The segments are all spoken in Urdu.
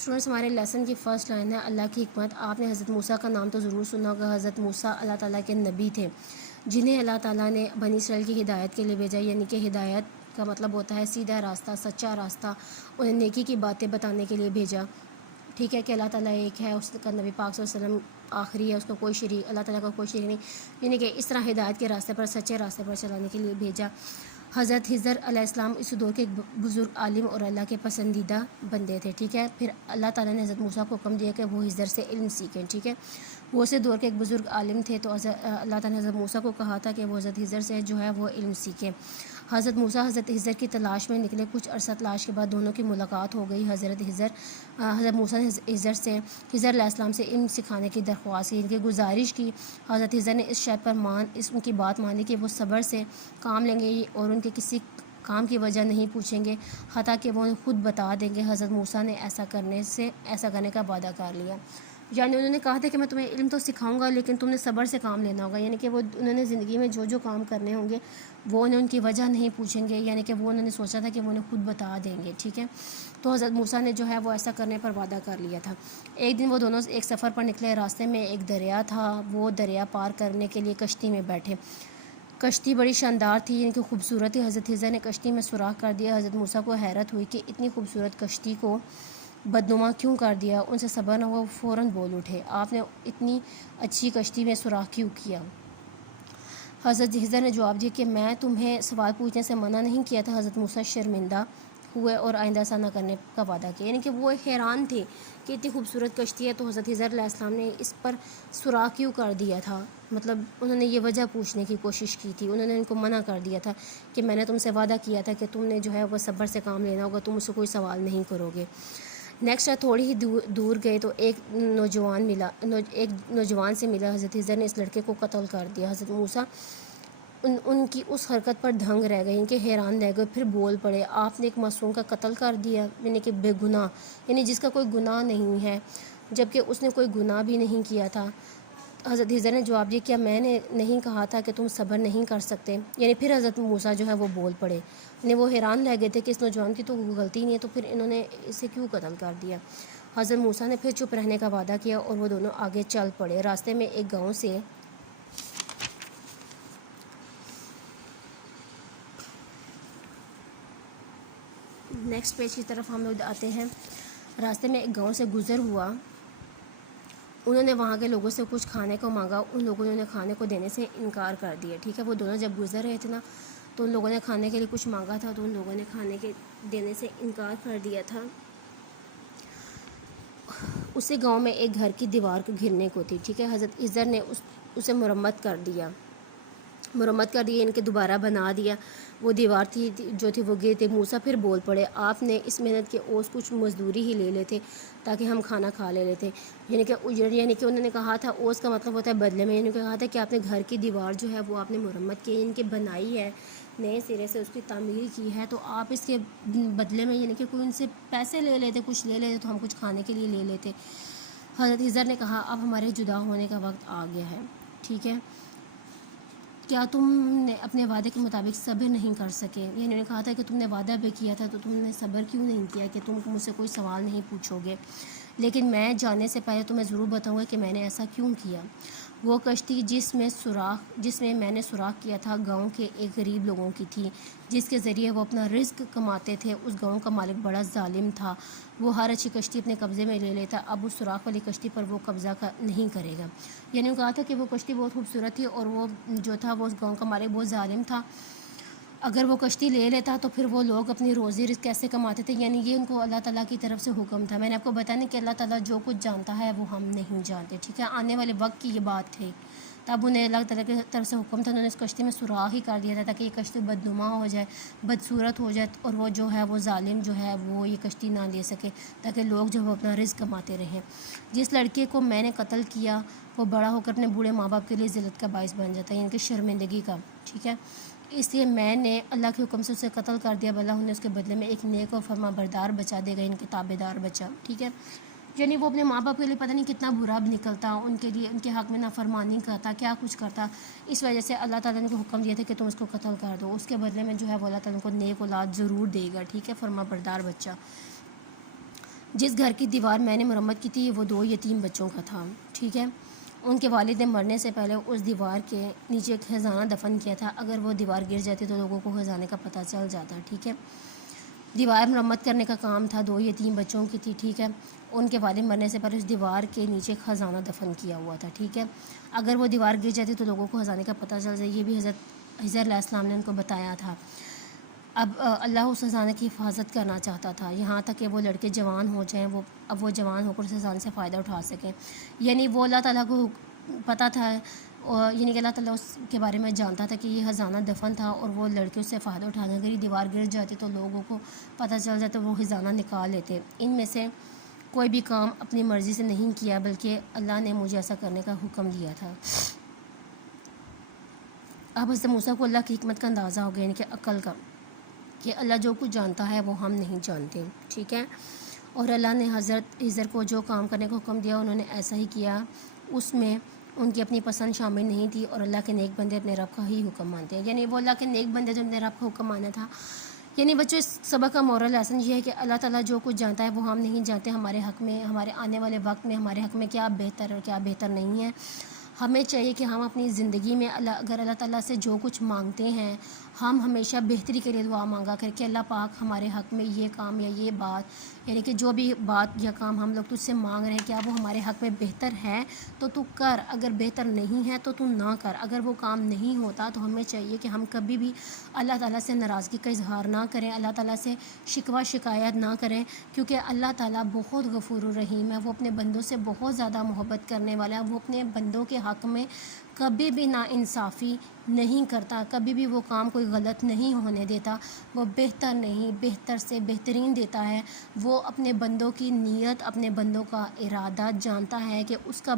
اسٹوڈنٹس ہمارے لیسن کی فرسٹ لائن ہے اللہ کی حکمت۔ آپ نے حضرت موسیٰ کا نام تو ضرور سنا ہوگا۔ حضرت موسیٰ اللہ تعالیٰ کے نبی تھے جنہیں اللہ تعالیٰ نے بنی اسرائیل کی ہدایت کے لیے بھیجا، یعنی کہ ہدایت کا مطلب ہوتا ہے سیدھا راستہ، سچا راستہ، انہیں نیکی کی باتیں بتانے کے لیے بھیجا۔ ٹھیک ہے کہ اللہ تعالیٰ ایک ہے، اس کا نبی پاک صلی اللہ علیہ وسلم آخری ہے، اس کا کوئی شریک، اللہ تعالیٰ کا کوئی شریک نہیں، یعنی کہ اس طرح ہدایت کے راستے پر، سچے راستے پر چلانے کے لیے بھیجا۔ حضرت خضر علیہ السلام اس دور کے ایک بزرگ عالم اور اللہ کے پسندیدہ بندے تھے۔ ٹھیک ہے، پھر اللہ تعالیٰ نے حضرت موسیٰ کو حکم دیا کہ وہ خضر سے علم سیکھیں۔ ٹھیک ہے، وہ اسے دور کے ایک بزرگ عالم تھے، تو اللہ تعالیٰ نے حضرت موسیٰ کو کہا تھا کہ وہ حضرت خضر سے جو ہے وہ علم سیکھیں۔ حضرت موسیٰ حضرت خضر کی تلاش میں نکلے، کچھ عرصہ تلاش کے بعد دونوں کی ملاقات ہو گئی۔ حضرت موسیٰ نے خضر علیہ السلام سے علم سکھانے کی درخواست کی، ان کی گزارش کی۔ حضرت خضر نے اس شرط پر ان کی بات مانی کہ وہ صبر سے کام لیں گے اور ان کے کسی کام کی وجہ نہیں پوچھیں گے، حتیٰ کہ وہ خود بتا دیں گے۔ حضرت موسیٰ نے ایسا کرنے کا وعدہ کر لیا، یعنی انہوں نے کہا تھا کہ میں تمہیں علم تو سکھاؤں گا لیکن تم نے صبر سے کام لینا ہوگا، یعنی کہ وہ انہوں نے زندگی میں جو کام کرنے ہوں گے وہ انہیں ان کی وجہ نہیں پوچھیں گے، یعنی کہ وہ انہوں نے سوچا تھا کہ وہ انہیں خود بتا دیں گے۔ ٹھیک ہے، تو حضرت موسیٰ نے جو ہے وہ ایسا کرنے پر وعدہ کر لیا تھا۔ ایک دن وہ دونوں ایک سفر پر نکلے، راستے میں ایک دریا تھا، وہ دریا پار کرنے کے لیے کشتی میں بیٹھے۔ کشتی بڑی شاندار تھی، ان کی خوبصورت تھی۔ حضرت خضر نے کشتی میں سوراخ کر دیا۔ حضرت موسیٰ کو حیرت ہوئی کہ اتنی خوبصورت کشتی کو بدنما کیوں کر دیا، ان سے صبر نہ ہوا، وہ فوراً بول اٹھے، آپ نے اتنی اچھی کشتی میں سوراخ کیوں کیا؟ حضرت خضر نے جواب دیا کہ میں تمہیں سوال پوچھنے سے منع نہیں کیا تھا۔ حضرت موسیٰ شرمندہ ہوئے اور آئندہ ایسا نہ کرنے کا وعدہ کیا، یعنی کہ وہ حیران تھے کہ اتنی خوبصورت کشتی ہے تو حضرت خضر علیہ السلام نے اس پر سوراخ کیوں کر دیا تھا، مطلب انہوں نے یہ وجہ پوچھنے کی کوشش کی تھی، انہوں نے ان کو منع کر دیا تھا کہ میں نے تم سے وعدہ کیا تھا کہ تم نے جو ہے وہ صبر سے کام لینا ہوگا، تم مجھ سے کوئی سوال نہیں کرو گے۔ نیکسٹ تھوڑی ہی دور گئے تو ایک نوجوان سے ملا۔ حضرت خضر نے اس لڑکے کو قتل کر دیا۔ حضرت موسیٰ ان کی اس حرکت پر دھنگ رہ گئے، ان کے حیران رہ گئے، پھر بول پڑے، آپ نے ایک معصوم کا قتل کر دیا، یعنی کہ بے گناہ، یعنی جس کا کوئی گناہ نہیں ہے، جبکہ اس نے کوئی گناہ بھی نہیں کیا تھا۔ حضرت خضر نے جواب دیا کہ میں نے نہیں کہا تھا کہ تم صبر نہیں کر سکتے، یعنی پھر حضرت موسیٰ جو ہے وہ بول پڑے، یعنی وہ حیران رہ گئے تھے کہ اس نوجوان کی تو غلطی نہیں ہے تو پھر انہوں نے اسے کیوں قتل کر دیا۔ حضرت موسیٰ نے پھر چپ رہنے کا وعدہ کیا اور وہ دونوں آگے چل پڑے۔ راستے میں ایک گاؤں سے نیکسٹ پیج کی طرف ہم لوگ آتے ہیں۔ راستے میں ایک گاؤں سے گزر ہوا، انہوں نے وہاں کے لوگوں سے کچھ کھانے کو مانگا، ان لوگوں نے انہیں کھانے کو دینے سے انکار کر دیا۔ ٹھیک ہے، وہ دونوں جب گزر رہے تھے نا تو ان لوگوں نے کھانے کے لیے کچھ مانگا تھا تو ان لوگوں نے کھانے کے دینے سے انکار کر دیا تھا۔ اسی گاؤں میں ایک گھر کی دیوار کو گرنے کو تھی۔ ٹھیک ہے، حضرت خضر نے اسے مرمت کر دیا، ان کے دوبارہ بنا دیا۔ وہ دیوار تھی جو تھی وہ گر تھی۔ موسیٰ پھر بول پڑے، آپ نے اس محنت کے اوز کچھ مزدوری ہی لے لیتے تاکہ ہم کھانا کھا لے لیتے، یعنی کہ انہوں نے کہا تھا اوز کا مطلب ہوتا ہے بدلے میں، یعنی کہ کہا تھا کہ آپ نے گھر کی دیوار جو ہے وہ آپ نے مرمت کی، یعنی کہ بنائی ہے، نئے سرے سے اس کی تعمیر کی ہے، تو آپ اس کے بدلے میں یعنی کہ کوئی ان سے پیسے لے لیتے، کچھ لے لیتے تو ہم کچھ کھانے کے لیے لے لیتے۔ حضرت خضر نے کہا اب ہمارے جدا ہونے کا وقت آ گیا ہے، ٹھیک ہے، کیا تم نے اپنے وعدے کے مطابق صبر نہیں کر سکے؟ یعنی انہوں نے کہا تھا کہ تم نے وعدہ بھی کیا تھا تو تم نے صبر کیوں نہیں کیا کہ تم مجھ سے کوئی سوال نہیں پوچھو گے، لیکن میں جانے سے پہلے تمہیں ضرور بتاؤں گا کہ میں نے ایسا کیوں کیا۔ وہ کشتی جس میں میں نے سوراخ کیا تھا گاؤں کے ایک غریب لوگوں کی تھی، جس کے ذریعے وہ اپنا رزق کماتے تھے۔ اس گاؤں کا مالک بڑا ظالم تھا، وہ ہر اچھی کشتی اپنے قبضے میں لے لیتا، اب اس سوراخ والی کشتی پر وہ قبضہ نہیں کرے گا۔ یعنی کہا تھا کہ وہ کشتی بہت خوبصورت تھی اور وہ جو تھا وہ اس گاؤں کا مالک بہت ظالم تھا، اگر وہ کشتی لے لیتا تو پھر وہ لوگ اپنی روزی رزق کیسے کماتے تھے، یعنی یہ ان کو اللہ تعالیٰ کی طرف سے حکم تھا۔ میں نے آپ کو بتایا کہ اللہ تعالیٰ جو کچھ جانتا ہے وہ ہم نہیں جانتے، ٹھیک ہے، آنے والے وقت کی یہ بات تھی، تب انہیں اللہ تعالیٰ کی طرف سے حکم تھا، انہوں نے اس کشتی میں سوراخ ہی کر دیا تھا تاکہ یہ کشتی بدنما ہو جائے، بدصورت ہو جائے اور وہ جو ہے وہ ظالم جو ہے وہ یہ کشتی نہ لے سکے، تاکہ لوگ جو وہ اپنا رزق کماتے رہیں۔ جس لڑکے کو میں نے قتل کیا وہ بڑا ہو کر اپنے بوڑھے ماں باپ کے لیے ذلت کا باعث بن جاتا ہے، یعنی کہ شرمندگی کا، ٹھیک ہے، اس لیے میں نے اللہ کے حکم سے اسے قتل کر دیا، اللہ انہیں اس کے بدلے میں ایک نیک و فرما بردار بچا دے گا، ان کے تابع دار بچا، ٹھیک ہے، یعنی وہ اپنے ماں باپ کے لیے پتہ نہیں کتنا برا نکلتا، ان کے لیے ان کے حق میں نافرمانی کرتا، کیا کچھ کرتا، اس وجہ سے اللہ تعالیٰ نے کو حکم دیا تھا کہ تم اس کو قتل کر دو، اس کے بدلے میں جو ہے وہ اللہ تعالیٰ کو نیک اولاد ضرور دے گا، ٹھیک ہے، فرما بردار بچہ۔ جس گھر کی دیوار میں نے مرمت کی تھی وہ 2 یتیم بچوں کا تھا، ٹھیک ہے. ان کے والد نے مرنے سے پہلے اس دیوار کے نیچے ایک خزانہ دفن کیا تھا. اگر وہ دیوار گر جاتی تو لوگوں کو خزانے کا پتہ چل جاتا، ٹھیک ہے. دیوار مرمت کرنے کا کام تھا 2 یتیم بچوں کی تھی، ٹھیک ہے. ان کے والد مرنے سے پہلے اس دیوار کے نیچے خزانہ دفن کیا ہوا تھا، ٹھیک ہے. اگر وہ دیوار گر جاتی تو لوگوں کو خزانے کا پتہ چل جائے. یہ بھی حضرت خضر علیہ السلام نے ان کو بتایا تھا. اب اللہ اس خزانے کی حفاظت کرنا چاہتا تھا یہاں تک کہ وہ لڑکے جوان ہو جائیں، اب وہ جوان ہو کر اس خزانے سے فائدہ اٹھا سکیں. یعنی وہ اللہ تعالیٰ کو پتہ تھا، اور یعنی کہ اللہ تعالیٰ اس کے بارے میں جانتا تھا کہ یہ خزانہ دفن تھا اور وہ لڑکے اس سے فائدہ اٹھانے. اگر یہ دیوار گر جاتی تو لوگوں کو پتہ چل جاتا تو وہ خزانہ نکال لیتے. ان میں سے کوئی بھی کام اپنی مرضی سے نہیں کیا بلکہ اللہ نے مجھے ایسا کرنے کا حکم دیا تھا. اب حضرت موسیٰ کو اللہ کی حکمت کا اندازہ ہو گیا، یعنی کہ عقل کا، کہ اللہ جو کچھ جانتا ہے وہ ہم نہیں جانتے، ٹھیک ہے. اور اللہ نے حضرت خضر کو جو کام کرنے کا حکم دیا انہوں نے ایسا ہی کیا. اس میں ان کی اپنی پسند شامل نہیں تھی، اور اللہ کے نیک بندے اپنے رب کا ہی حکم مانتے ہیں. یعنی وہ اللہ کے نیک بندے جو اپنے رب کا حکم مانا تھا. یعنی بچوں اس سبق کا مورل لیسن یہ ہے کہ اللہ تعالیٰ جو کچھ جانتا ہے وہ ہم نہیں جانتے. ہمارے حق میں، ہمارے آنے والے وقت میں ہمارے حق میں کیا بہتر اور کیا بہتر نہیں ہے. ہمیں چاہیے کہ ہم اپنی زندگی میں اگر اللہ تعالیٰ سے جو کچھ مانگتے ہیں ہم ہمیشہ بہتری کے لیے دعا مانگا کر کے اللہ پاک ہمارے حق میں یہ کام یا یہ بات، یعنی کہ جو بھی بات یا کام ہم لوگ تجھ سے مانگ رہے ہیں کیا وہ ہمارے حق میں بہتر ہے تو تو کر، اگر بہتر نہیں ہے تو تو نہ کر. اگر وہ کام نہیں ہوتا تو ہمیں چاہیے کہ ہم کبھی بھی اللہ تعالیٰ سے ناراضگی کا اظہار نہ کریں، اللہ تعالیٰ سے شکوہ شکایت نہ کریں، کیونکہ اللہ تعالیٰ بہت غفور الرحیم ہے. وہ اپنے بندوں سے بہت زیادہ محبت کرنے والا ہے. وہ اپنے بندوں کے حق میں کبھی بھی ناانصافی نہیں کرتا، کبھی بھی وہ کام کوئی غلط نہیں ہونے دیتا. وہ بہتر نہیں بہتر سے بہترین دیتا ہے. وہ اپنے بندوں کی نیت، اپنے بندوں کا ارادہ جانتا ہے کہ اس کے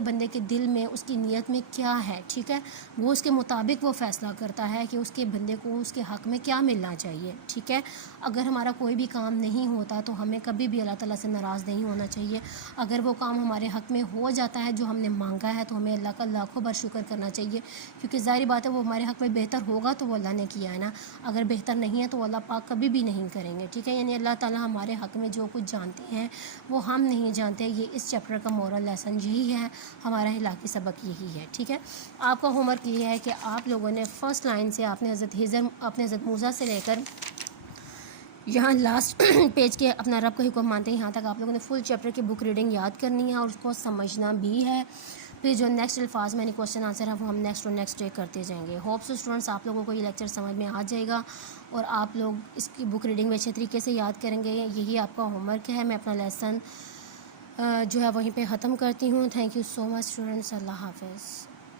بندے کے دل میں اس کی نیت میں کیا ہے، ٹھیک ہے. وہ اس کے مطابق وہ فیصلہ کرتا ہے کہ اس کے بندے کو اس کے حق میں کیا ملنا چاہیے، ٹھیک ہے. اگر ہمارا کوئی بھی کام نہیں ہوتا تو ہمیں کبھی بھی اللہ تعالیٰ سے ناراض نہیں ہونا چاہیے. اگر وہ کام ہمارے حق میں ہو جاتا ہے جو ہم نے مانگا ہے تو ہمیں اللہ کا لاکھوں بار شکر کرنا چاہیے، کیونکہ ظاہری بات ہے وہ ہمارے حق میں بہتر ہوگا تو وہ اللہ نے کیا ہے نا. اگر بہتر نہیں ہے تو اللہ پاک کبھی بھی نہیں کریں گے، ٹھیک ہے. یعنی اللہ تعالیٰ ہمارے حق میں جو کچھ جانتے ہیں وہ ہم نہیں جانتے. یہ اس چیپٹر کا مورل لیسن یہی ہے، ہمارا اخلاقی سبق یہی ہے، ٹھیک ہے. آپ کا ہوم ورک یہ ہے کہ آپ لوگوں نے فرسٹ لائن سے آپ نے حضرت موسیٰ سے لے کر یہاں لاسٹ پیج کے اپنا رب کا حکم مانتے ہیں یہاں تک آپ لوگوں نے فل چیپٹر کی بک ریڈنگ یاد کرنی ہے اور اس کو سمجھنا بھی ہے. پھر جو نیکسٹ الفاظ میں نے کوشچن آنسر ہے وہ ہم نیکسٹ ڈے کرتے جائیں گے. ہوپ سو اسٹوڈنٹس آپ لوگوں کو یہ لیکچر سمجھ میں آ جائے گا اور آپ لوگ اس کی بک ریڈنگ میں اچھے طریقے سے یاد کریں گے. یہی آپ کا ہوم ورک ہے. میں اپنا لیسن جو ہے وہیں پہ ختم کرتی ہوں. Thank you so much students. اللہ حافظ.